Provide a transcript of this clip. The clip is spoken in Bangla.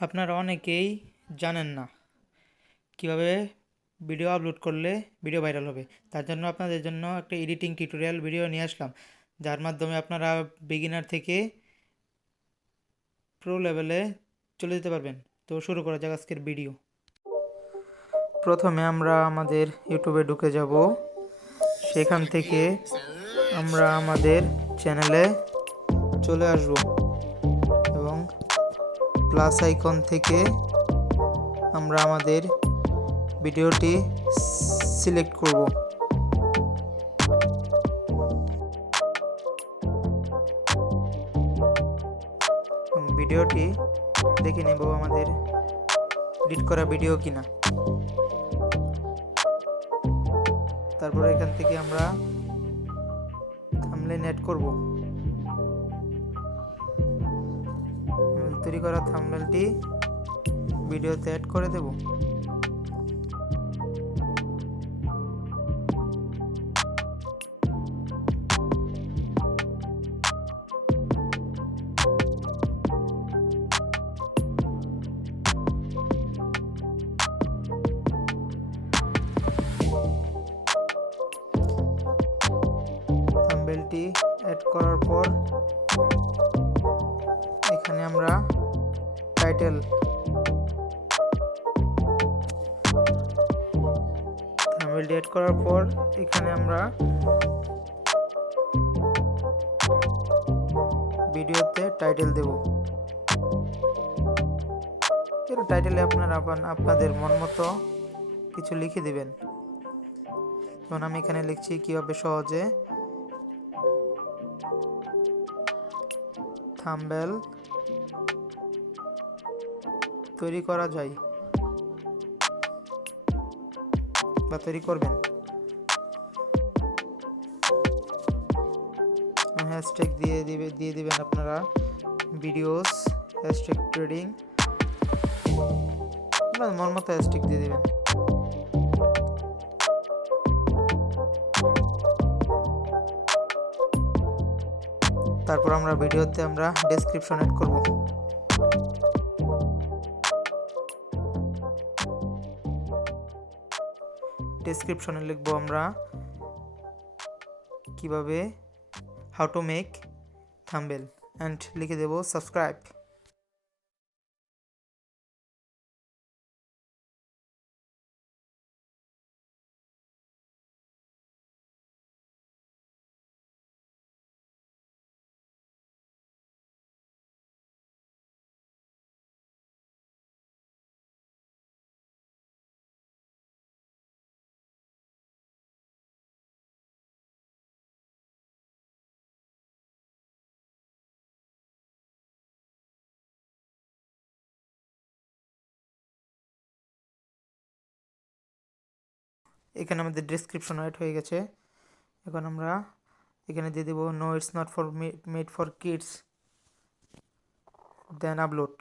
আপনারা অনেকেই জানেন না কিভাবে ভিডিও আপলোড করলে ভিডিও ভাইরাল হবে। তার জন্য আপনাদের জন্য একটা এডিটিং টিউটোরিয়াল ভিডিও নিয়ে আসলাম, যার মাধ্যমে আপনারা বিগিনার থেকে প্রো লেভেলে চলে যেতে পারবেন। তো শুরু করা যাক আজকের ভিডিও। প্রথমে আমরা আমাদের ইউটিউবে ঢুকে যাব। সেখান থেকে আমরা আমাদের চ্যানেলে চলে আসব এবং প্লাস আইকন থেকে আমরা আমাদের ভিডিওটি সিলেক্ট করব। ভিডিওটি দেখে নেব আমাদের এডিট করা ভিডিও কিনা। তারপর এখান থেকে আমরা থাম্বনেল অ্যাড করব। তৈরি করা থাম্বনেলটি ভিডিওতে অ্যাড করে দেব। থাম্বনেলটি অ্যাড করার পর এখানে আমরা টাইটেল থাম্বনেলটি অ্যাড করার পর এখানে আমরা ভিডিওতে টাইটেল দেব। এর টাইটেলে আপনারা আপনাদের মন মতো কিছু লিখে দিবেন। যেমন আমি এখানে লিখছি কিভাবে সহজে থাম্বনেল তৈরি করা যায় বা তৈরি করবেন। হ্যাশট্যাগ দিয়ে দিবেন আপনারা ভিডিওস হ্যাশট্যাগ ট্রেডিং, মন মতো হ্যাশট্যাগ দিয়ে দিবেন। তারপর আমরা ভিডিওতে আমরা ডেসক্রিপশন অ্যাড করব। ডেসক্রিপশনে লিখব আমরা কিভাবে how to make thumbnail and লিখে দেব সাবস্ক্রাইব। এখানে আমাদের ডেসক্রিপশন অ্যাড হয়ে গেছে। এখন আমরা এখানে দিয়ে দেব no it's not for made for kids then upload.